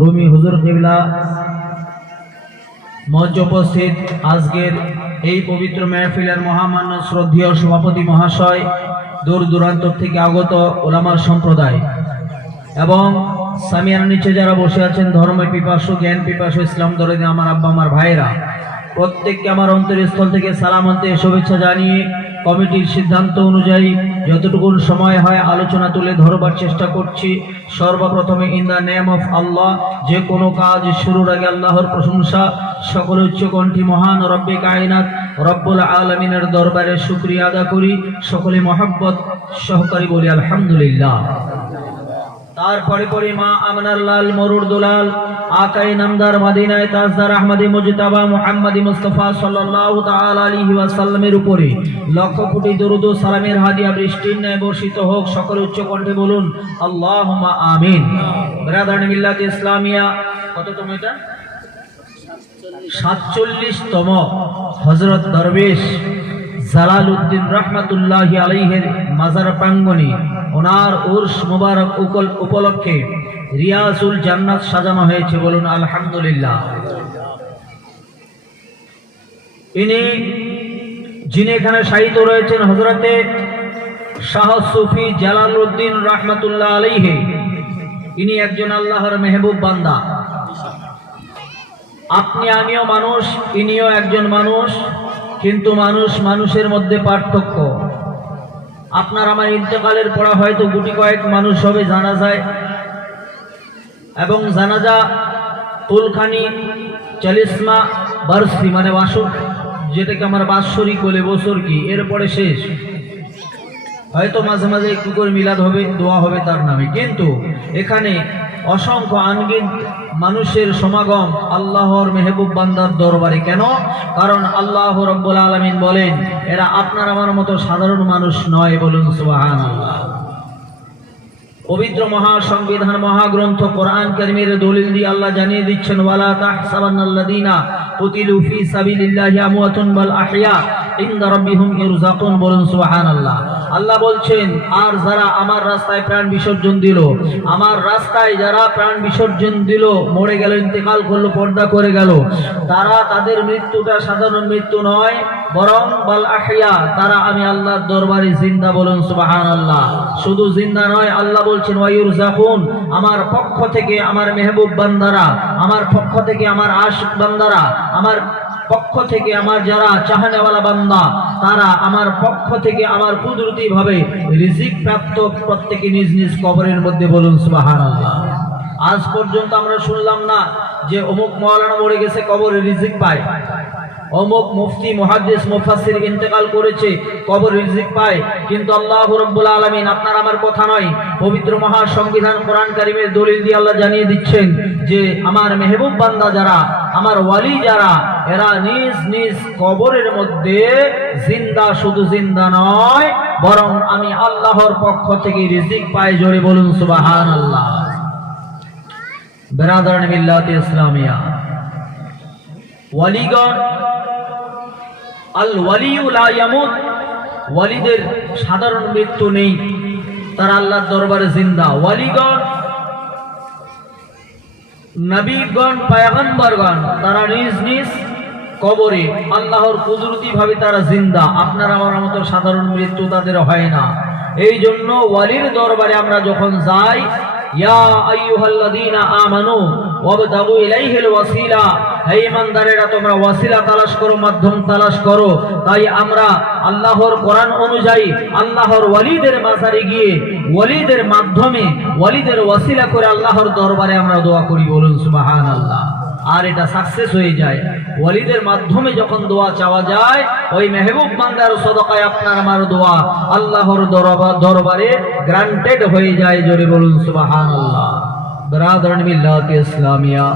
রুমি হুজুর কিবলা মঞ্চ উপস্থিত আজকের এই পবিত্র মেহফিলের মহামান্য শ্রদ্ধেয় সভাপতি মহাশয়, দূর দূরান্ত থেকে আগত ওলামার সম্প্রদায় এবং সামিয়ার নিচে যারা বসে আছেন ধর্মের পিপাসু, জ্ঞান পিপাসু, ইসলাম দরদি আমার আব্বা আমার ভাইরা, প্রত্যেককে আমার অন্তরস্থল থেকে সালাম আনতে শুভেচ্ছা জানিয়ে কমিটির সিদ্ধান্ত অনুযায়ী যতটুকু সময় হয় আলোচনা তুলে ধরবার চেষ্টা করছি। সর্বপ্রথমে ইন দ্য নেম অফ আল্লাহ, যে কোনো কাজ শুরুর আগে আল্লাহর প্রশংসা, সকল উচ্চকণ্ঠী মহান রব্বে কায়নাত রব্বুল আলামিনের দরবারে শুকরিয়া আদা করি, সকলে মহব্বত সহকারী বলি আলহামদুলিল্লাহ। তারপরে পরে মা আমনার লাল মরুর দুলাল আকাই নামদার মদিনায় তাজদার আহমদী মুজতাবা মুহাম্মদী মুস্তাফা সাল্লাল্লাহু তাআলা আলাইহি ওয়াসাল্লামের উপরে লক্ষ কোটি দরুদ ও সালামের হাদিয়া বৃষ্টির ন্যায় বর্ষিত হোক। সকল উচ্চ কণ্ঠে বলুন আল্লাহুম্মা আমিন। ব্রাদারান মিল্লাত ইসলামিয়া কততম এটা? 47তম হযরত দরবেশ জালালউদ্দিন রহমাতুল্লাহি আলাইহির মাজার প্রাঙ্গণে ওনার উর্স মুবারক উপলক্ষে রিয়াজুল জান্নাত সাজানো হয়েছে, বলুন আলহামদুলিল্লাহ। যিনি এখানে শায়িত রয়েছেন হযরতে শাহ সুফি জালালউদ্দিন রহমাতুল্লাহ আলাইহি, ইনি একজন আল্লাহর মেহবুব বান্দা। আপনি আমিও মানুষ, ইনিও একজন মানুষ, কিন্তু মানুষের মধ্যে পার্থক্য। আপনার আমার ইন্তেকালের পরে হয়তো গুটি কয়েক মানুষ হবে জানাজায়, এবং জানাজা তুলখানি চালিসমা বার্ষি মানে বাসর, যেটাকে আমার বাৎসরিক বলে, বছর কি, এরপরে শেষ। হয়তো মাঝে মাঝে একটু করে মিলাদ হবে, দোয়া হবে তার নামে, কিন্তু এখানে অসংখ্য আনগিন মানুষের সমাগম আল্লাহর মেহবুব বান্দার দরবারে। কেন? কারণ আল্লাহ রাব্বুল আলামিন বলেন এরা আপনার আমার মতো সাধারণ মানুষ নয়, বলুন সুবহানাল্লাহ। পবিত্র মহাসংবিধান মহাগ্রন্থ কোরআন কারীমের দলিল দিয়ে আল্লাহ জানিয়ে দিচ্ছেন ওয়ালা তাহসাবান্নাল্লাযীনা কুতিলু ফী সাবিলিল্লাহি আমওয়াতুন বাল আহইয়া ইনদা রাব্বিহিম ইরযাকুন, বলুন সুবহানাল্লাহ। আল্লাহ বলছেন আর যারা আমার রাস্তায় প্রাণ বিসর্জন দিল, আমার রাস্তায় যারা প্রাণ বিসর্জন দিল, মরে গেল, ইন্তেকাল করলো, পর্দা করে গেল, তাদের মৃত্যুটা সাধারণ মৃত্যু নয়, বরং বাল আহইয়া, তারা আমি আল্লাহর দরবারে জিন্দা, বলুন সুবহানাল্লাহ। শুধু জিন্দা নয়, আল্লাহ বলছেন ওয়ায়ুরযাকুন, আমার পক্ষ থেকে আমার মেহবুব বান্দারা, আমার পক্ষ থেকে আমার আশিক বান্দারা, আমার পক্ষ থেকে আমার যারা চাহনেওয়ালা বান্দা, তারা আমার পক্ষ থেকে আমার কুদরতি ভাবে রিজিক প্রাপ্ত প্রত্যেকে নিজ নিজ কবরের মধ্যে, বলুন সুবহানাল্লাহ। আজ পর্যন্ত আমরা শুনলাম না যে অমুক মাওলানা মরে গেছে কবরে রিজিক পায়, অমুক মুফতি মুহাদ্দিস মুফাসসির ইন্তেকাল করেছে কবর রিজিক পায়, কিন্তু আল্লাহ রাব্বুল আলামিন আপনার আমার কথা নয়, পবিত্র মহা সংবিধান কোরআন কারীমের দলিল দিয়ে আল্লাহ জানিয়ে দিচ্ছেন যে আমার মেহবুব বান্দা যারা, আমার ওয়ালি যারা, এরা নিজ নিজ কবরের মধ্যে জিন্দা, শুধু জিন্দা নয়, বরং আমি আল্লাহর পক্ষ থেকে রিজিক পাই, জোরে বলুন সুবহানাল্লাহ। বিরাদরান মিল্লাত ইসলামিয়া, ওয়ালিগণ আল ওয়ালিউ লা ইয়ামুত, ওয়ালিদের সাধারণ মৃত্যু নেই, তারা আল্লাহর দরবারে জিন্দা। ওয়ালিগণ, নবীগণ, পয়গম্বরগণ, তারা নিজ নিজ কবরে আল্লাহর কুদরতি ভাবে তারা জিন্দা। আপনার আমার মতো সাধারণ মৃত্যু তাদের হয় না। এই জন্য ওয়ালির দরবারে আমরা যখন যাই, ইয়া আইয়ুহাল্লাযীনা আমানু ওয়াবতাগু ইলাইহিল ওয়াসিলা, হে ঈমানদারেরা তোমরা ওয়াসিলা তালাশ করো, মাধ্যম তালাশ করো। তাই আমরা আল্লাহর কোরআন অনুযায়ী আল্লাহর ওয়ালিদের মাজারে গিয়ে ওয়ালিদের মাধ্যমে, ওয়ালিদের ওয়াসিলা করে আল্লাহর দরবারে আমরা দোয়া করি, বলুন সুবহানাল্লাহ। আর এটা সাকসেস হয়ে যায় ওয়ালিদের মাধ্যমে যখন দোয়া চাওয়া যায়, ওই মেহবুব বান্দার সদকায় আপনার আমার দোয়া আল্লাহর দরবারে গ্রান্টেড হয়ে যায়, জোরে বলুন সুবহানাল্লাহ। বিরাদরান মিল্লাত ইসলামিয়া,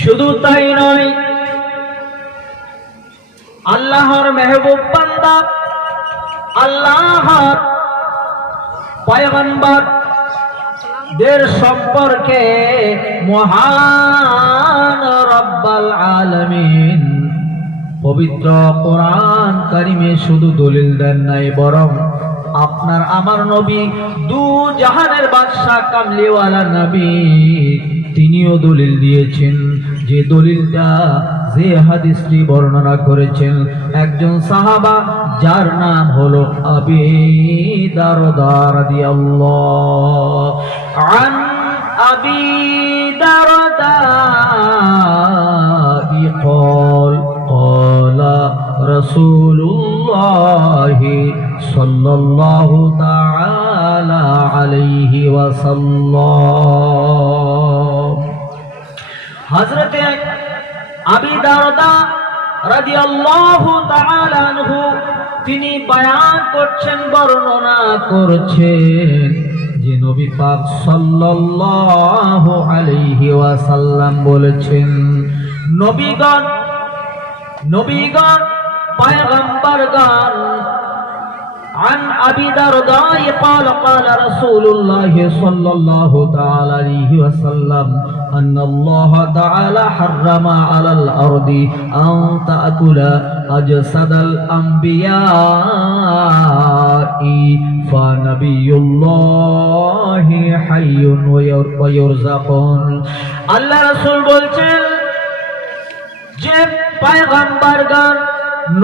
শুধু তাই নয়, আল্লাহর মেহবুব বান্দা, আল্লাহর পয়গম্বর দের সম্পর্কে মহান রব্বুল আলামিন পবিত্র কোরআন কারীমে শুধু দলিল দেন নাই, বরং আপনার আমার নবী দু জাহানের বাদশা কামলিওয়ালা নবী তিনিও দলিল দিয়েছেন। যে দলিলটা যে হাদিসটি বর্ণনা করেছেন একজন সাহাবা যার নাম হলো আবি দারদা রাদিয়াল্লাহু আন আবি দারদা قال قال رسول الله صلى الله تعالى عليه وسلم হযরত আবি দারদা রাদিয়াল্লাহু তাআলা আনহু তিনি বয়ান করছেন, বর্ণনা করছেন যে নবী পাক সাল্লাল্লাহু আলাইহি ওয়াসাল্লাম বলেছেন, নবীগণ পয়গম্বরগণ عن أبي درداء قال قال رسول الله صلى الله تعالى عليه وسلم أن الله تعالى حرم على الأرض أن تأكل أجساد الأنبياء فنبي الله حي ويرزقون الله رسول বলছেন যে পয়গম্বরগণ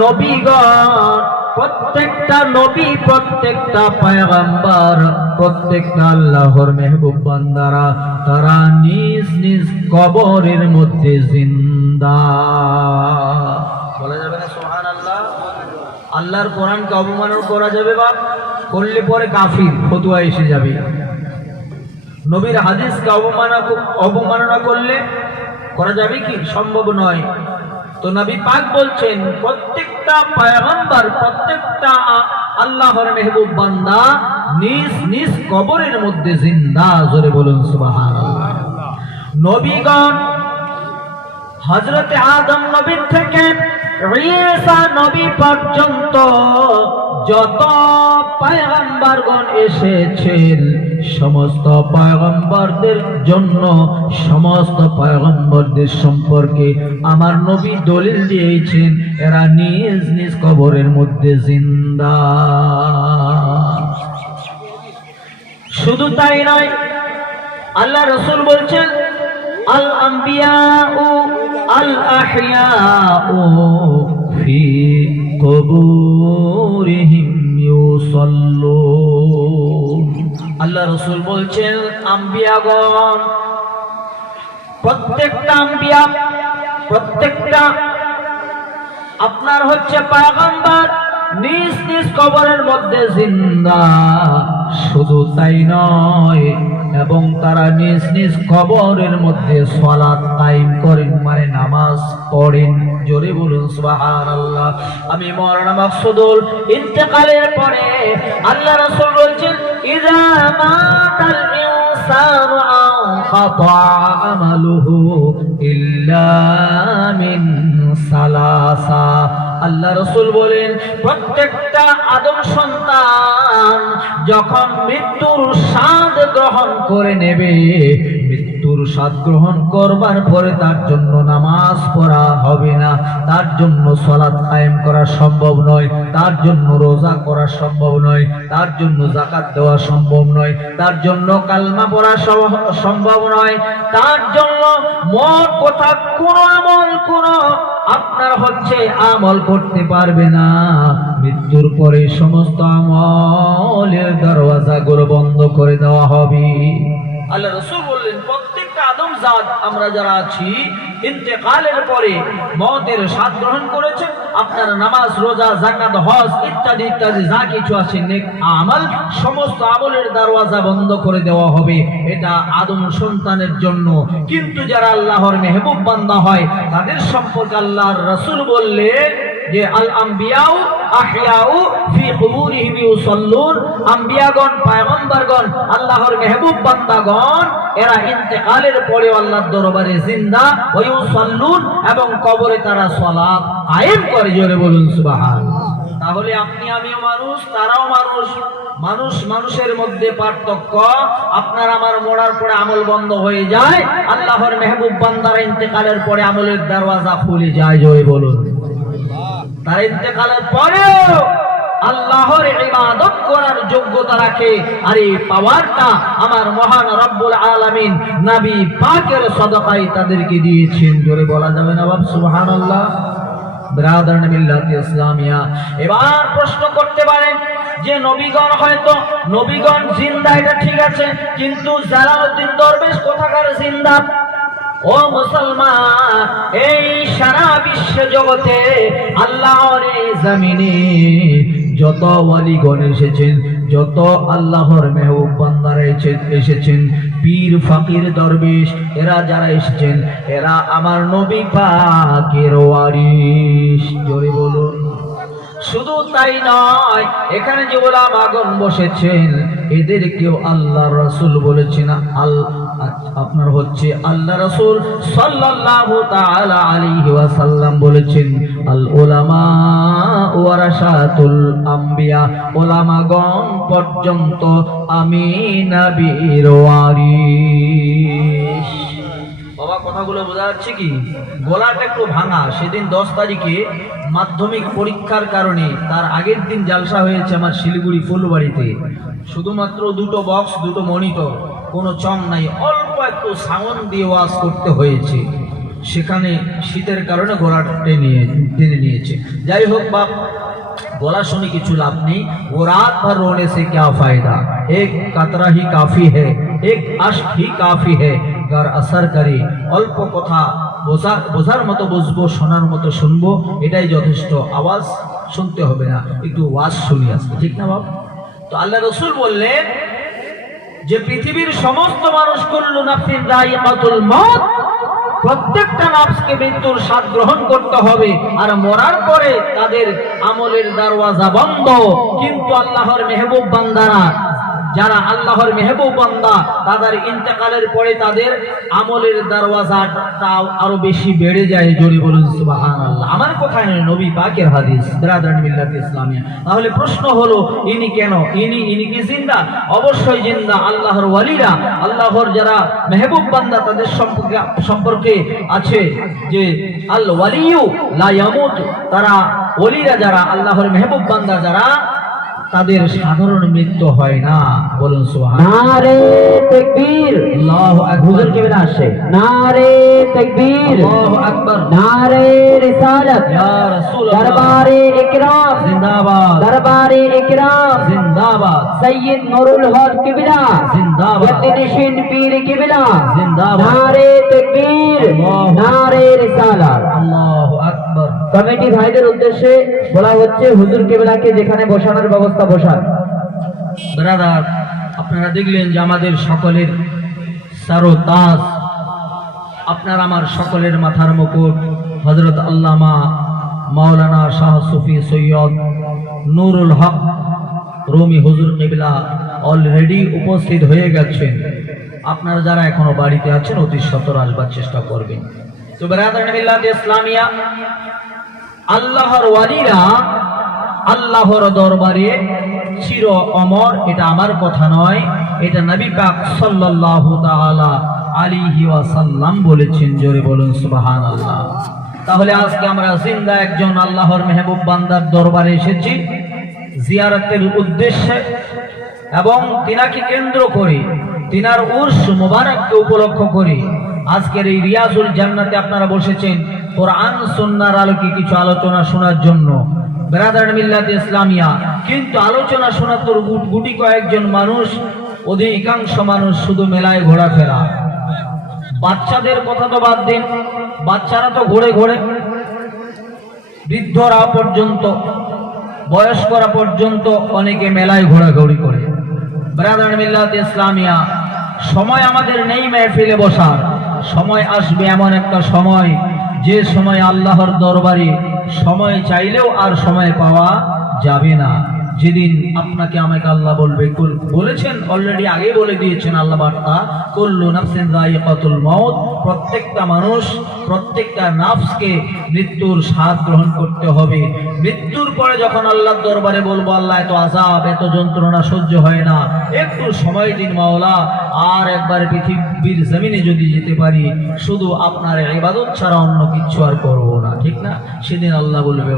নবীগণ প্রত্যেকটা নবী প্রত্যেকটা পয়গম্বর প্রত্যেকটা আল্লাহর মেহবুব বান্দারা তারা নিজ নিজ কবরের মধ্যে জিন্দা। বলা যাবে না সুবহানাল্লাহ? আল্লাহর কোরআনকে অবমাননা করা যাবে বা করলে পরে কাফির ফতোয়া এসে যাবে। নবীর হাদিসকে অবমাননা করলে করা যাবে কি? সম্ভব নয়। তো নবী পাক বলছেন প্রত্যেকটা পয়গম্বর প্রত্যেকটা আল্লাহর মেহবুব বান্দা নিজ নিজ কবরের মধ্যে জিন্দা। জোরে বলুন সুবহানাল্লাহ। নবীগণ হযরত আদম নবী থেকে ঈসা নবী পর্যন্ত যত পয়গম্বরগণ এসেছেন সমস্ত পয়গম্বরদের জন্য সমস্ত পয়গম্বরদের সম্পর্কে আমার নবী দলিল দিয়েছেন এরা নিজ নিজ কবরের মধ্যে জিন্দা। শুধু তাই নয়, আল্লাহ রাসূল বলছেন আল আম্বিয়াউ আল আহিয়াউ ফি কুবুরিহিম ইউসাল্লুন। আল্লাহ রাসূল বলছেন আম্বিয়াগণ প্রত্যেকটা আম্বিয়া প্রত্যেকটা আপনার হচ্ছে পয়গম্বর নিজ নিজ কবরের মধ্যে জিন্দা। শুধু তাই নয়, এবং তারা নিজ নিজ কবরের মধ্যে সালাত কায়েম করেন, মানে নামাজ পড়েন। জোরে বলুন সুবহানাল্লাহ। আমি মাওলানা মাকসুদুল ইন্তেকালের পরে আল্লাহ রাসূল বলছেন ইযা মাতাল ইনসানু আনকাতা আমালুহু ইল্লা মিন সালাসা। আল্লাহ রাসূল বলেন প্রত্যেকটা আদম সন্তান যখন মৃত্যুর স্বাদ গ্রহণ করে নেবে, মৃত্যুর স্বাদ গ্রহণ করবার পরে তার জন্য নামাজ পড়া হবে না, তার জন্য সালাত কায়েম করা সম্ভব নয়, তার জন্য রোজা করা সম্ভব নয়, তার জন্য যাকাত দেওয়া সম্ভব নয়, তার জন্য কালমা পড়া সম্ভব নয়, তার জন্য মোট কথা কোনো আমল কোনো আপনার হচ্ছে আমল করতে পারবে না। মৃত্যুর পরে সমস্ত আমলের দরওয়াজাগুলো বন্ধ করে দেওয়া হবে। আল্লাহ রাসূল বললেন প্রত্যেকটা আদম জাত আমরা যারা আছি ইন্তেকালের পরে মওতের স্বাদ গ্রহণ করেছে, আপনার নামাজ রোজা যাকাত হজ ইত্যাদি ইত্যাদি যা কিছু আছে নেক আমল সমস্ত আমলের দরওয়াজা বন্ধ করে দেওয়া হবে। এটা আদম সন্তানের জন্য। কিন্তু যারা আল্লাহর মেহবুব বান্দা হয় তাদের সম্পর্কে আল্লাহর রাসূল বললেন যে আল আম্বিয়াউ আহিয়াউ ফি কুবুরিহিম ইউসাল্লুন। আম্বিয়াগণ পয়গম্বরগণ আল্লাহর মেহবুব বান্দাগণ এরা ইন্তেকালের পরে আল্লাহর দরবারে জিন্দা ওয়া ইউসাল্লুন, এবং কবরে তারা সালাত কায়েম করে। জোরে বলুন সুবহানাল্লাহ। তাহলে আপনি আমিও মানুষ, তারাও মানুষ। মানুষ মানুষের মধ্যে পার্থক্য। আপনার আমার মরার পরে আমল বন্ধ হয়ে যায়, আল্লাহর মেহবুব বান্দারা ইন্তেকালের পরে আমলের দরওয়াজা খুলে যায়। জোরে বলুন। তার ইন্তেকালের পরেও আল্লাহর ইবাদত করার যোগ্যতা রাখে, আর এই পাওয়ারটা আমার মহান রব্বুল আলামিন নবী পাকের সদকায় তাদেরকে দিয়েছেন। জোরে বলা যাবে না বাপ সুবহানাল্লাহ? ব্রাদার মিল্লাত ইসলামিয়া, এবার প্রশ্ন করতে পারেন যে নবীগণ হয়তো নবীগণ জিন্দা, এটা ঠিক আছে, কিন্তু জালালউদ্দিন দরবেশ কোথাকার জিন্দা? ও মুসলমান, এই সারা বিশ্ব জগতে আল্লাহর এই জমিনে যত ওয়ালিগণ এসেছেন, যত আল্লাহর মেহবুব বান্দারা এসেছেন, পীর ফকির দরবেশ, এরা যারা এসেছেন এরা আমার নবী পাকের ওয়ারিস। জোরে বলুন। শুধু তাই নয়, এখানে যে ওলামাগণ বসেছেন এদেরকেও আল্লাহ রাসূল বলেছেন, আপনার হচ্ছে আল্লাহ রাসূল সাল্লাল্লাহু তাআলা আলাইহি ওয়াসাল্লাম বলেছেন, আল উলামা ওয়ারাসাতুল আম্বিয়া, ওলামাগণ পর্যন্ত আমি নবীর ওয়ারিস। বাবা কথাগুলো বোঝা যাচ্ছে কি? গলাটা একটু ভাঙা। সেদিন 10 তারিখে মাধ্যমিক পরীক্ষার কারণে তার আগের দিন জালসা হয়েছে আমার শিলিগুড়ি ফুলবাড়িতে। শুধুমাত্র 2টো বক্স, 2টো মনিটর, কোনো চম নাই, অল্প একটু সাউন্ড দিয়ে ওয়াজ করতে হয়েছে। সেখানে শীতের কারণে গলাটা টেনে নিয়েছে। যাই হোক বাপ, गला सुनी किछु लाभ नहीं। वो रात भर रोने से क्या फायदा, एक कतरा ही काफी है, एक अश्क ही काफी है। अगर असर करे अल्प कथा बोझार मतो बुझबो, शोनार मतो शुनबो, एटाई यथेष्ट। आवाज सुनते होबे ना, एकटु आवाज शुनी आजके, ठीक ना बाब? तो आल्लाह रसूल बोललेन যে পৃথিবীর সমস্ত মানুষ কুল্লু নাফসিন যায়িকাতুল মউত, প্রত্যেকটা নফসকে মৃত্যুর স্বাদ গ্রহণ করতে হবে, আর মরার পরে তাদের আমলের দরওয়াজা বন্ধ। কিন্তু আল্লাহর মেহবুব বান্দারা, যারা আল্লাহর মেহবুব বান্দা, তাদের ইন্তেকালের পরে তাদের আমলের দরওয়াজাটা আরো বেশি বেড়ে যায়। জোরে বলুন সুবহানাল্লাহ। আমার কথা নয়, নবী পাকের হাদিস। বিরাদরান মিল্লাত ইসলামিয়া। তাহলে প্রশ্ন হলো, ইনি কেন, ইনি কি জিন্দা? অবশ্যই জিন্দা। আল্লাহর ওয়ালিরা, আল্লাহর যারা মেহবুব বান্দা, তাদের সম্পর্কে আছে যে আল ওয়ালিয়ু লা ইয়ামুত, তারা ওলিরা যারা আল্লাহর মেহবুব বান্দা যারা, তাদের সাধারণ মৃত্যু হয় না। বলুন সুবহানাল্লাহ। নারে তাকবীর, আল্লাহু আকবার। হুজুর কে বিনা আসে নারে তাকবীর, আল্লাহু আকবার। নারে রিসালাত, ইয়া রাসূলুল্লাহ, দরবারে ইকরাম জিন্দাবাদ, দরবারে ইকরাম জিন্দাবাদ, সৈয়দ নুরুল হক কিবলা জিন্দাবাদ, ওয়াতিনিশিন পীর কিবলা জিন্দাবাদ, নারে তাকবীর, নারে রিসালাত। আল্লাহু আকবার। কমিটি ভাইদের উদ্দেশ্যে বলা হচ্ছে, হুজুর কিবলাকে যেখানে বসানোর ব্যবস্থা বসান। ব্রাদার, আপনারা দেখলেন যে আমাদের সকলের সারো তাজ, আপনার আমার সকলের মাথার মুকুট হযরত আল্লামা মাওলানা শাহ সুফি সৈয়দ নুরুল হক রুমি হুজুর কিবলা অলরেডি উপস্থিত হয়ে গেছেন। আপনারা যারা এখনো বাড়িতে আছেন অতি সত্বর আসবার চেষ্টা করবেন। তো ব্রাদার মিল্লাত ইসলামিয়া, আল্লাহর ওয়ালিরা আল্লাহর দরবারে চির অমর। এটা আমার কথা নয়, এটা নবী পাক সাল্লাল্লাহু তাআলা আলাইহি ওয়াসাল্লাম বলেছেন। জোরে বলুন সুবহানাল্লাহ। তাহলে আজকে আমরা জিন্দা একজন আল্লাহর মেহবুব বান্দার দরবারে এসেছি জিয়ারতের উদ্দেশ্যে, এবং তিনাকে কেন্দ্র করে, তিনার উর্স মুবারককে উপলক্ষ করে আজকের এই রিয়াজুল জান্নাতে আপনারা বসেছেন কোরআন সুন্নাহর আলোকে কিছু আলোচনা শোনার জন্য। ব্রাদার মিল্লাত ইসলামিয়া, কিন্তু আলোচনা শোনার তো গুটি কয়েকজন মানুষ, অধিকাংশ মানুষ শুধু মেলায় ঘোরাফেরা। বাচ্চাদের কথা তো বাদ দিন, বাচ্চারা তো ঘুরে ঘুরে, বৃদ্ধরা পর্যন্ত, বয়স্করা পর্যন্ত অনেকে মেলায় ঘোরাঘুরি করে। ব্রাদার মিল্লাত ইসলামিয়া, সময় আমাদের নেই মেহফিলে বসার। সময় আসবে এমন একটা সময়, যে সময় আল্লাহর দরবারে সময় চাইলেও আর সময় পাওয়া যাবে না। যেদিন আপনাকে আমাকে আল্লাহ বলবে, বলেছেন অলরেডি, আগে বলে দিয়েছেন আল্লাহ বার্তা, কুল্লু নাফসিন যায়িকাতুল মউত, প্রত্যেকটা মানুষ, প্রত্যেকটা নাফসকে মৃত্যুর স্বাদ গ্রহণ করতে হবে। মৃত্যুর পরে যখন আল্লাহর দরবারে বলবো, আল্লাহ এত আযাব এত যন্ত্রণা সহ্য হয় না, একটু সময় দিন মাওলা, আর একবার পৃথিবীর জমিনে যদি যেতে পারি শুধু আপনার ইবাদত ছাড়া অন্য কিছু আর করবো না, ঠিক না? সেদিন আল্লাহ বলবে,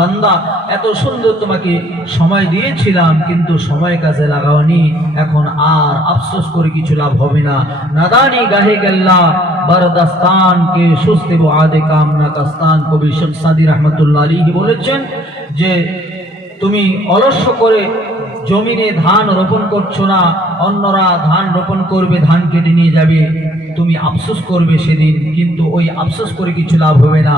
বান্দা এত সুন্দর তোমাকে সময় দিয়েছিলাম কিন্তু সময় কাজে লাগাওনি, এখন আর আফসোস করে কিছু লাভ হবে না। নাদানি গাহে গেল্লা বারদাস্তান কে সুস্তে বো আদে কামনা কাস্তান। কবি শামস সাদি রহমতুল্লাহ আলাইহি বলেছেন যে তুমি অলস্য করে জমিনে ধান রোপণ করছো না, অন্যরা ধান রোপণ করবে, ধান কেটে নিয়ে যাবে, তুমি আফসোস করবে সেদিন, কিন্তু ওই আফসোস করে কিছু লাভ হবে না।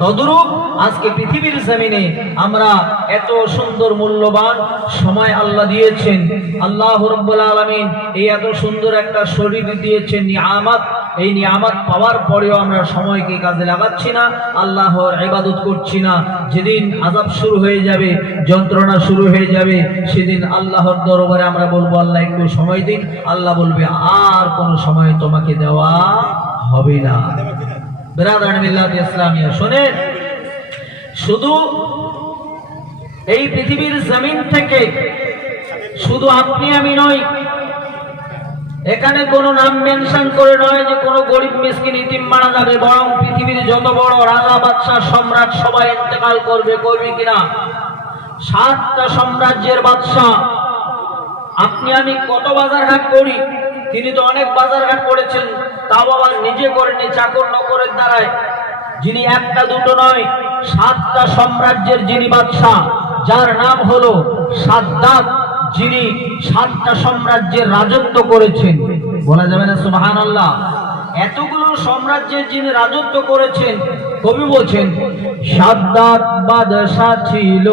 তদ্রূপ আজকে পৃথিবীর জমিনে আমরা এত সুন্দর মূল্যবান সময় আল্লাহ দিয়েছেন। আল্লাহ রাব্বুল আলামিন এই এত সুন্দর একটা শরীর দিয়েছেন, নিয়ামত। এই নিয়ামত পাওয়ার পরেও আমরা সময়কে কাজে লাগাচ্ছি না, আল্লাহর ইবাদত করছি না। যেদিন আযাব শুরু হয়ে যাবে, যন্ত্রণা শুরু হয়ে যাবে, সেদিন আল্লাহর দরবারে আমরা বলবো, আল্লাহ একটু সময় দিন। আল্লাহ বলবে, আর কোনো সময় তোমাকে দেওয়া হবে না। বিরাদার মিল্লাত ইসলামিয়া, শোনেন, শুধু এই পৃথিবীর জমিন থেকে শুধু আপনি আমি নই, এখানে কোনো নাম মেনশন করে নয় যে কোনো গরিব মিসকিন ইতিম মারা যাবে, বরং পৃথিবীর যত বড় রাজা বাদশাহ সম্রাট সবাই ইন্তেকাল করবে, করবে কিনা? 7টা সাম্রাজ্যের বাদশাহ। আপনি আমি কত বাজার ঘাট করি, তিনি তো অনেক বাজার ঘাট করেছেন, তাও আবার নিজে করেনি, চাকর নকরের দ্বারায়। যিনি একটা দুটো নয়, 7টা সাম্রাজ্যের যিনি বাদশাহ, যার নাম হলো সাদ্দাত, যিনি 7টা সাম্রাজ্যের রাজত্ব করেছেন। বলা যাবে না সুবহানাল্লাহ? এতগুলো সাম্রাজ্যের যিনি রাজত্ব করেছেন, কবি বলছেন, সাদ্দাত বাদশাহ ছিল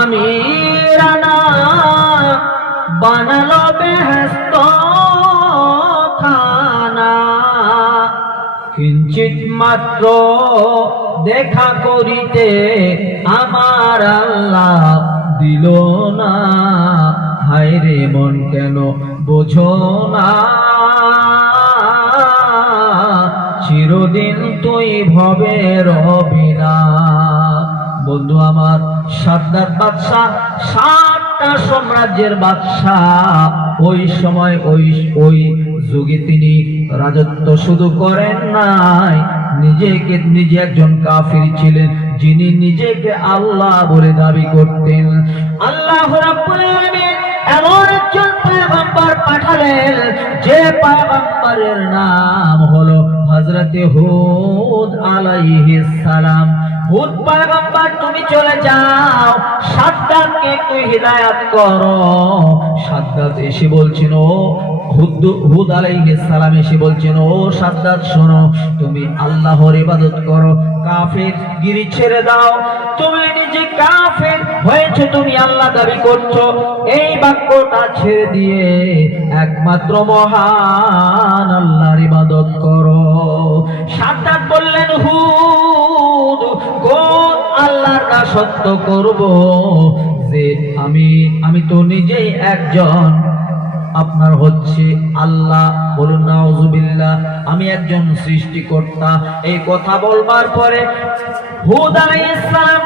আমিরানা, বানালো বেহেশত খানা, কিঞ্চিত মাত্র দেখা করিতে আমার আল্লাহ দিল না, হায় রে মন কেন বোঝো না, চিরদিন তুই ভবে রবি না। বন্ধু আমার, সাদ্দাত বাদশাহ 7টা সাম্রাজ্যের বাদশাহ, ওই সময় ওই যুগে তিনি রাজত্ব শুধু করেন নাই, নিজে একজন কাফির ছিলেন, যিনি নিজেকে আল্লাহ বলে দাবি করতেন। আল্লাহ রাব্বুল আলামিন এমন একজন পয়গম্বর পাঠালেন, যে পয়গম্বরের নাম হলো হযরতে হুদ আলাইহিস সালাম। হুদ পয়গম্বর, তুমি চলে যাও, সাদ্দাতকে একটু হিদায়াত করো। সাদ্দাত এসে বলছেন, ও হুদ আলাইহিস সালাম এসে বলছেন, ও সাদ্দাত শোনো, তুমি আল্লাহর ইবাদত করো, কাফের গিরি ছেড়ে দাও। তুমি নিজে কাফের হয়েছে, তুমি আল্লাহ দাবি করছো, এই বাক্যটা ছেড়ে দিয়ে একমাত্র মহান আল্লাহর ইবাদত করো। সাদ্দাত বললেন, হুদ, কোন আল্লাহর দাসত্ব করব, যে আমি তো নিজেই একজন, আপনার হচ্ছে আল্লাহ, বলুন নাউযুবিল্লাহ, আমি একজন সৃষ্টিকর্তা। এই কথা বলবার পরে হুদ আলাইহিস সালাম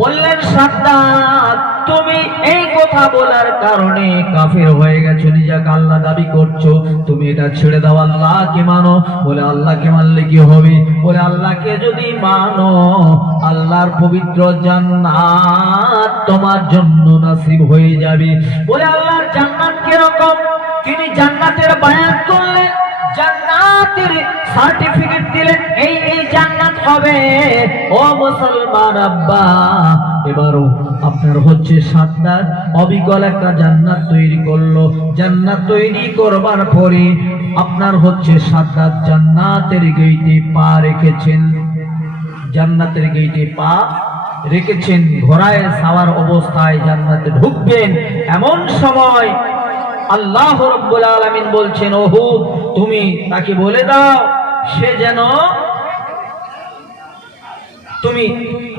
বললেন, সাদ্দাত, তুমি এই কথা বলার কারণে কাফের হয়ে গেছো, নিজেকে আল্লাহ দাবি করছো, তুমি এটা ছেড়ে দাও, আল্লাহকে মানো। বলে, আল্লাহকে মানলে কি হবে? বলে, আল্লাহকে যদি মানো, আল্লাহর পবিত্র জান্নাত তোমার জন্য নসিব হয়ে যাবে। বলে, আল্লাহর জান্নাত কিরকম? তিনি জান্নাতের বায়ান করলেন, জান্নাতের সার্টিফিকেট দিলেন, এই জান্নাত হবে। ও মুসলমান আব্বা, এবারও আপনার হচ্ছে সাদ্দাত অবিকল একটা জান্নাত তৈরি করলো। জান্নাত তৈরি করবার পরে আপনার হচ্ছে সাদ্দাত জান্নাতের গেইটে পা রেখেছেন, জান্নাতের গেইটে পা রেখেছেন, ঘোড়ায় সাওয়ার অবস্থায় জান্নাতে ঢুকবেন। এমন সময় আল্লাহ রাব্বুল আলামিন বলছেন, ও হুদ, তুমি তাকে বলে দাও, সে যেন, তুমি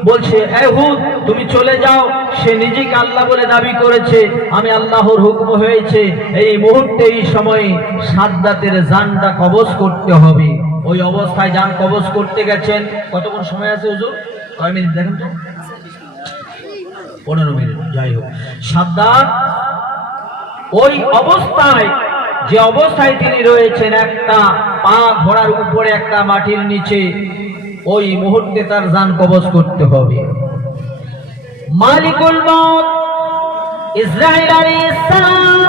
বলছে, এ হুদ, তুমি চলে যাও, সে নিজেকে আল্লাহ বলে দাবি করেছে, আমি আল্লাহর হুকুম হয়েছে, এই মুহূর্তে এই সময়ে সাদ্দাতের জানটা কবজ করতে হবে। ওই অবস্থায় জান কবজ করতে গেছেন। কতক্ষণ সময় আছে হুজুর? কয় মিনিট দেখেন তো, 15 মিনিট। যাই হোক, সাদ্দাত ওই অবস্থায়, যে অবস্থায় তিনি রয়েছেন, একটা পা ঘোড়ার উপরে, একটা মাটির নিচে, ওই মুহূর্তে তার জান কবজ করতে হবে। মালিকুল মউত ইসরাইল আলাইহিস সালাম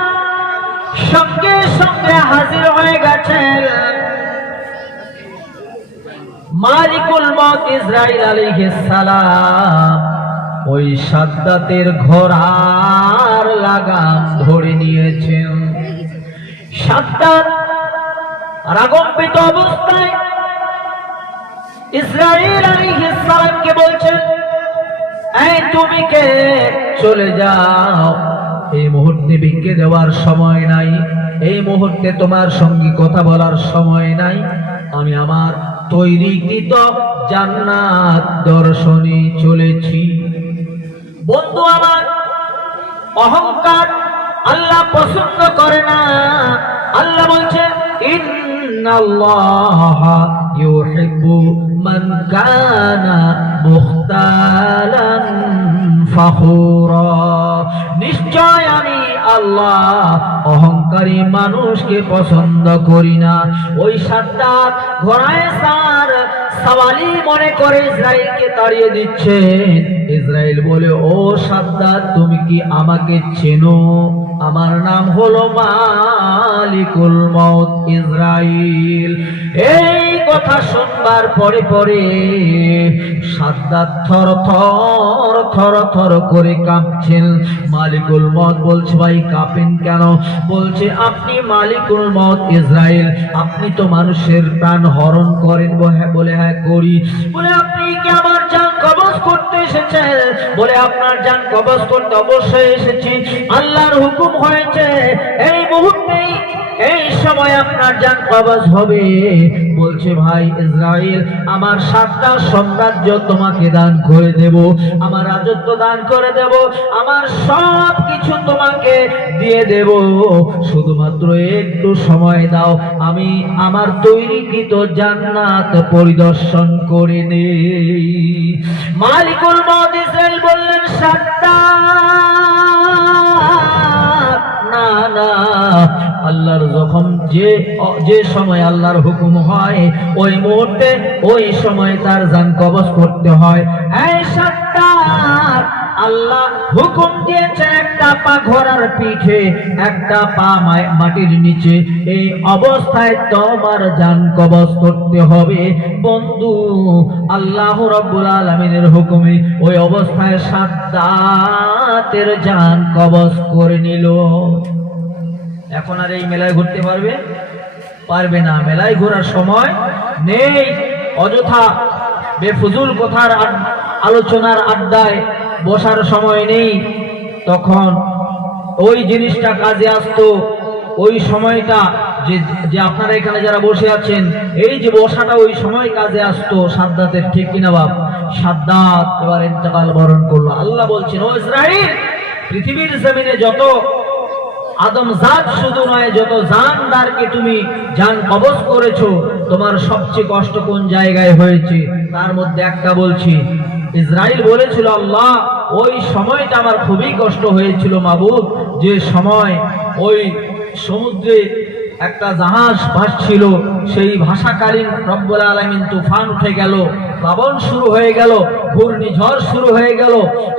সঙ্গে সঙ্গে হাজির হয়ে গেছেন। মালিকুল মউত ইসরাইল আলাইহিস সালাম ওই সাদ্দাতের ঘোড়ার লাগাম ধরে নিয়েছেন। সাদ্দাত রাগান্বিত অবস্থায় ইসরাইল আলাইহিস সালামকে বলছেন, এই তুমি কে? চলে যাও, এই মুহূর্তে ভিক্ষে দেওয়ার সময় নাই, এই মুহূর্তে তোমার সঙ্গে কথা বলার সময় নাই, আমি আমার তৈরিকৃত জান্নাত দর্শনে চলেছি। বন্ধু আমার, অহংকার আল্লাহ পছন্দ করে না। আল্লাহ বলছেন, ইন্নাল্লাহা ইউহিব্বু মান কানা মুখতালান ফখুরা, নিশ্চয় আমি আল্লাহ অহংকারী মানুষকে পছন্দ করি না। ওই সাদ্দাত ঘোড়ায় সার সওয়ালি মনে করে ইসরাইলকে তাড়িয়ে দিচ্ছেন। ইসরাইল বলে, ও সাদ্দাত, তুমি কি আমাকে চেনো? আমার নাম হলো মালিকুল মউত ইসরাইল। এই কথা শুনবার পরে পরে সাদ্দাত থর থর থর থর করে কাঁপছেন। মালিকুল মউত বলছে, ভাই কাঁপেন কেন? বলছে, আপনি মালিকুল মউত ইসরাইল, আপনি তো মানুষের প্রাণ হরণ করেন। বলে, হ্যাঁ করি। বলে, আপনি কি আমার জান কবজ করতে এসেছেন? বলে, আপনার জান কবজ করতে অবশ্যই এসেছি, আল্লাহর হুকুম হয়েছে এই মুহূর্তেই, এই সময় আপনার জান কবজ হবে। বলছে, ভাই ইসরাইল, আমার 7টা সাম্রাজ্য তোমাকে দান করে দেব, আমার রাজত্ব দান করে দেব, আমার সব কিছু তোমাকে দিয়ে দেব, শুধুমাত্র একটু সময় দাও, আমি আমার তৈরিকৃত জান্নাত পরিদর্শন করে নেই। মালিকুল মউত ইসরাইল বললেন, সাদ্দাত, না না, আল্লাহর যখন যে সময় আল্লাহর হুকুম হয়, ওই মুহূর্তে ওই সময় তার জান কবজ করতে হয়। এই সাদ্দাত, আল্লাহ হুকুম দিয়েছে একটা পা ঘোড়ার পিঠে, একটা পা মাটির নিচে, এই অবস্থায় তোমার জান কবজ করতে হবে। বন্ধু, আল্লাহ রাব্বুল আলামিনের হুকুমে ওই অবস্থায় সাদ্দাতের জান কবজ করে নিল। এখন আর এই মেলায় ঘুরতে পারবে না, মেলায় ঘোরার সময় নেই। অযথা বেফুজুল কথার আলোচনার আড্ডায় বসার সময় নেই। তখন ওই জিনিসটা কাজে আসতো, ওই সময়টা যে আপনারা এখানে যারা বসে আছেন, এই যে বসাটা ওই সময় কাজে আসতো সাদ্দাতের, ঠিক কিনা বাপ? সাদ্দাত এবার ইন্তেকাল বরণ করলো। আল্লাহ বলছেন, ও ইসরাইল, পৃথিবীর জমিনে যত আদম জাত শুধু নয়, যত জানদারকে তুমি জান কবজ করেছো, তোমার সবচেয়ে কষ্ট কোন জায়গায় হয়েছে? তার মধ্যে একটা বলছি। ইসরাইল বলেছিল, আল্লাহ, ওই সময়টা আমার খুবই কষ্ট হয়েছিল মাবুদ, যে সময় ওই সমুদ্রে একটা জাহাজ ভাসছিল, সেই ভাষাকালীন রব্বুল আলামিন তুফান উঠে গেল, প্লাবন শুরু হয়ে গেল, ঘূর্ণিঝড় শুরু হয়ে গেল,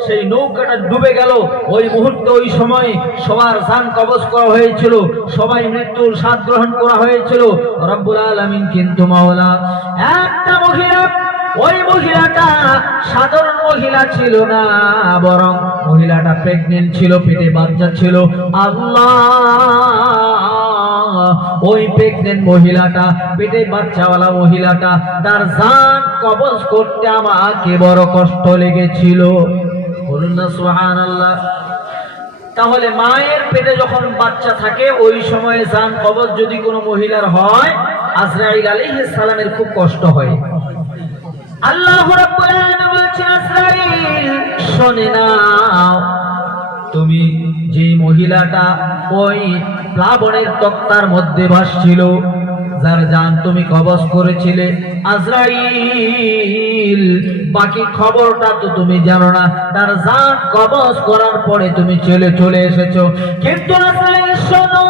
সেই নৌকাটা ডুবে গেল। ওই মুহূর্তে ওই সময় সবার জান কবজ করা হয়েছিল, সবাই মৃত্যুর স্বাদ গ্রহণ করা হয়েছিল। রব্বুল আলামিন কিন্তু মাওলা একটা মহিলা, ওই মহিলাটা সাধারণ মহিলা ছিল না, বরং মহিলাটা প্রেগনেন্ট ছিল, পেটে বাচ্চা ছিল। আল্লাহ, ওই প্রেগনেন্ট মহিলাটা, পেটে বাচ্চাওয়ালা মহিলাটা, তার জান কবজ করতে আমাকে বড় কষ্ট লেগেছিল। বলুন না সুবহানাল্লাহ। তাহলে মায়ের পেটে যখন বাচ্চা থাকে, ওই সময়ে জান কবজ যদি কোনো মহিলার হয়, আজরাইল আলাইহিস সালামের খুব কষ্ট হয়। আল্লাহ রাব্বুল আলামিন বলছেন, আজরাইল শুনে নাও, তুমি যে মহিলাটা ওই প্লাবনের তক্তার মধ্যে ভাসছিল, যার জান তুমি কবজ করেছিলে আজরাইল, বাকি খবরটা তো তুমি জানো না। তার জান কবজ করার পরে তুমি চলে এসেছো, কিন্তু আজরাইল শোনো,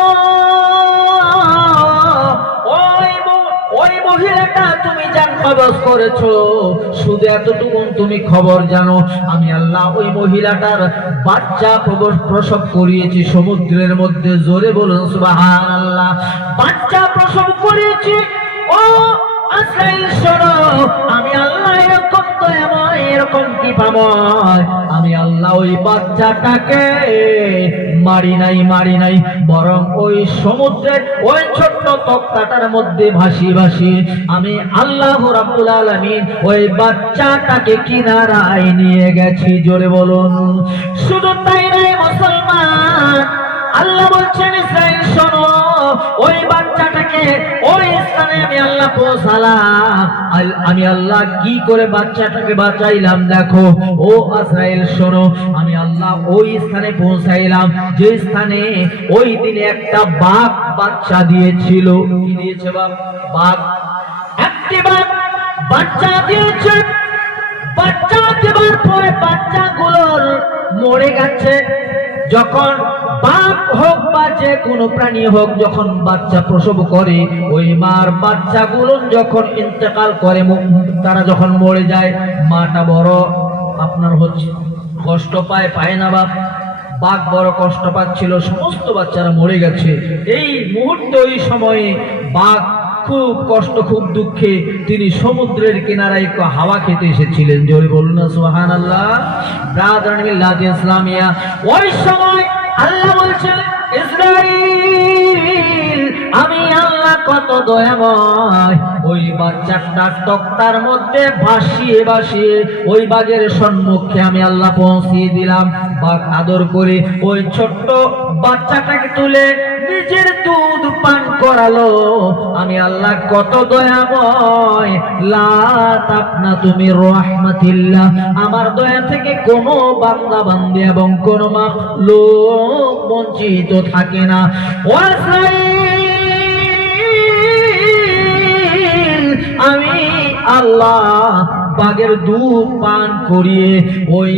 ওই মহিলাটা তুমি জান কবজ করেছো, শুধু এতটুকু তুমি খবর জানো, আমি আল্লাহ ওই মহিলাটার বাচ্চা প্রসব করিয়েছি সমুদ্রের মধ্যে। জোরে বলুন সুবহানাল্লাহ। বাচ্চা প্রসব করিয়েছি। ও আজরাইল শোনো, আমি আল্লাহ এরকম দয়াময়, এরকম কৃপাময়, আমি আল্লাহ ওই বাচ্চাটাকে মারি নাই, বরং ওই সমুদ্রের ওই ছোট্ট তক্তাটার মধ্যে ভাসিয়ে আমি আল্লাহ রাব্বুল আলামিন ওই বাচ্চাটাকে কিনারায় নিয়ে গেছি। জোরে বলুন। শুধু তাই নয় মুসলমান, আল্লাহ বলছেন ইসরাইল শোনো, ওই বাচ্চাটাকে ওই স্থানে আমি আল্লাহ পৌঁছালাম। আমি আল্লাহ কি করে বাচ্চাটাকে বাঁচাইলাম দেখো। ও ইসরাইল শোনো, আমি আল্লাহ ওই স্থানে পৌঁছাইলাম যে স্থানে ওই দিনে একটা বাঘ বাচ্চা দিয়েছিল। কি দিয়েছে? বাঘ। একটি বাঘ বাচ্চা দিয়েছে। বাচ্চা দেওয়ার পরে বাচ্চাগুলোর মরে গেছে। যখন বাঘ হোক বা যে কোনো প্রাণী হোক, যখন বাচ্চা প্রসব করে, ওই মার বাচ্চাগুলো যখন ইন্তেকাল করে, তারা যখন মরে যায়, মাটা বড় আপনার হচ্ছে কষ্ট পায় না বাপ। বাঘ বড় কষ্ট পাচ্ছিল, সমস্ত বাচ্চারা মরে গেছে। এই মুহূর্তে ওই সময়ে বাঘ খুব কষ্ট, খুব দুঃখে তিনি সমুদ্রের কিনারায় একটু হাওয়া খেতে এসেছিলেন। জোরে বলুন না সুবহানাল্লাহ। ব্রাদার মিল্লাত ইসলামিয়া, ওই সময় আল্লাহ বলছেন ইসরাইল, আমি আল্লাহ কত দয়াময়, ওই বাচ্চাটা তক্তার মধ্যে ভাসিয়ে ওই বাঘের সম্মুখে আমি আল্লাহ পৌঁছিয়ে দিলাম। বাঘ আদর করে ওই ছোট্ট বাচ্চাটাকে তুলে নিজের দুধ পান করালো। আমি আল্লাহ কত দয়াময়। লা তাকনাতু মির রাহমাতিল্লাহ, আমার দয়া থেকে কোনো বান্দা বান্দি এবং কোনো মাখলুক বঞ্চিত থাকে না। আমি আল্লাহ বাঘের দুধ পান করিয়ে ওই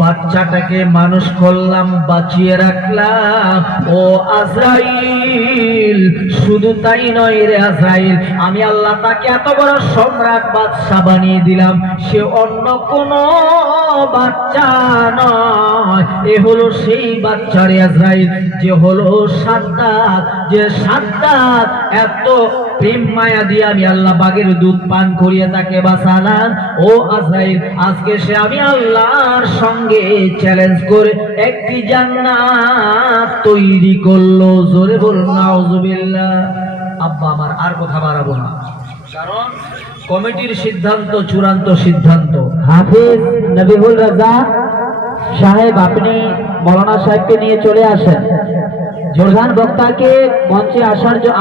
বাচ্চাটাকে মানুষ করলাম, বাঁচিয়ে রাখলাম। ও আজরাইল, শুধু তাই নয় রে আজরাইল, আমি আল্লাহ তাকে এত বড় সম্রাট বাদশাহ বানিয়ে দিলাম, সে অন্য কোন বাচ্চা নয়, এ হলো সেই বাচ্চা রে আজরাইল, যে হলো সাদ্দাত। যে সাদ্দাত এত প্রেম মায়া দিয়ে আমি আল্লাহ বাঘের দুধ পান করিয়ে তাকে বাঁচালাম। ও আজরাইল, আজকে সে আমি আল্লাহর সঙ্গে চ্যালেঞ্জ করে একটি জান্নাত তৈরি করলো। জোরে বলুন নাউজুবিল্লাহ। আব্বা আমার আর কথা বাড়াবো না, কারণ কমিটির সিদ্ধান্ত চূড়ান্ত সিদ্ধান্ত। হাফিজ নবিহুল রাজা সাহেব, আপনি মৌলানা সাহেবকে নিয়ে চলে আসেন। প্রধান বক্তাকে মঞ্চে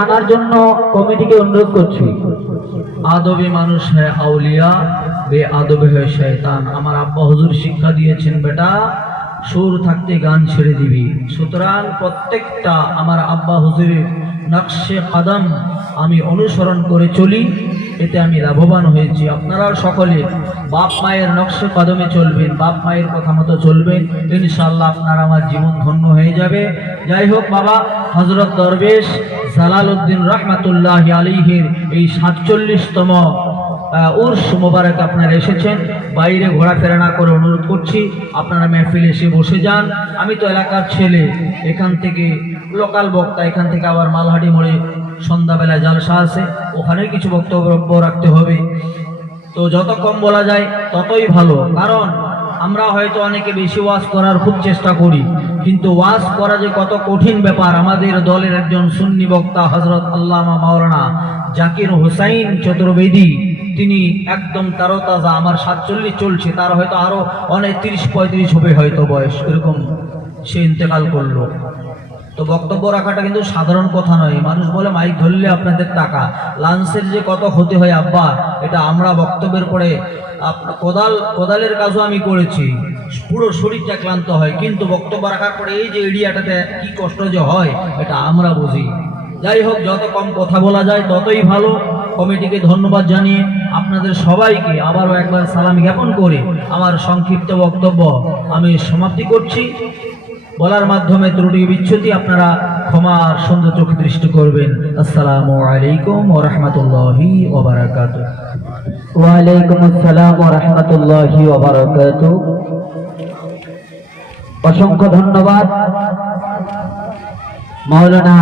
আনার জন্য কমিটিকে অনুরোধ করছি। আদবি মানুষ হ্যায় আউলিয়া, বে আদব হ্যায় শয়তান। আমার আব্বা হুজুর শিক্ষা দিয়েছেন, বেটা সুর থাকতে গান ছেড়ে দিবি। সুতরাং প্রত্যেকটা আমার আব্বা হুজুরের নকশে কদম আমি অনুসরণ করে চলি, এতে আমি লাভবান হয়েছি। আপনারা সকলে বাপ মায়ের নকশে কদমে চলবেন, বাপ মায়ের কথা মতো চলবেন, ইনশাআল্লাহ আপনার আমার জীবন ধন্য হয়ে যাবে। যাই হোক বাবা, হযরত দরবেশ জালালউদ্দিন রহমাতুল্লাহি আলাইহির এই 47তম উর্স মোবারক আপনারা এসেছেন, বাইরে ঘোরাফেরা না করে অনুরোধ করছি আপনারা মেহফিলে এসে বসে যান। আমি তো এলাকার ছেলে, এখান থেকে লোকাল বক্তা, এখান থেকে আবার মালহাটি মোড়ে সন্ধ্যাবেলায় জালসা আছে, ওখানে কিছু বক্তব্য রাখতে হবে। তো যত কম বলা যায় ততই ভালো, কারণ আমরা হয়তো অনেকে বেশি ওয়াজ করার খুব চেষ্টা করি, কিন্তু ওয়াজ করা যে কত কঠিন ব্যাপার। আমাদের দলের একজন সুন্নি বক্তা হযরত আল্লামা মাওলানা জাকির হোসাইন চতুর্বেদী, তিনি একদম তারতাজা, আমার 47 চলছে, তার হয়তো আরো অনেক 30-35 হবে হয়তো বয়স, এরকম সে ইন্তেকাল করলো। তো বক্তব্য রাখাটা কিন্তু সাধারণ কথা নয়। মানুষ বলে মাইক ধরলে আপনাদের টাকা, লাঞ্চের যে কত ক্ষতি হয় আব্বা, এটা আমরা বক্তব্যের পরে কোদালের কাজও আমি করেছি, পুরো শরীরটা ক্লান্ত হয়, কিন্তু বক্তব্য রাখার পরে এই যে এরিয়াটাতে কি কষ্ট যে হয় এটা আমরা বুঝি। যাই হোক, যত কম কথা বলা যায় ততই ভালো। কমিটিকে ধন্যবাদ জানিয়ে আপনাদের সবাইকে আবারও একবার সালাম জ্ঞাপন করে আমার সংক্ষিপ্ত বক্তব্য আমি সমাপ্তি করছি। বলার মাধ্যমে ত্রুটি বিচ্ছুতি আপনারা ক্ষমার সুন্দর চোখে দৃষ্টি করবেন। আসসালামু আলাইকুম ওয়া রাহমাতুল্লাহি ওয়া বারাকাতুহু। ওয়ালাইকুম আসসালাম ওয়া রাহমাতুল্লাহি ওয়া বারাকাতুহু। অসংখ্য ধন্যবাদ মাওলানা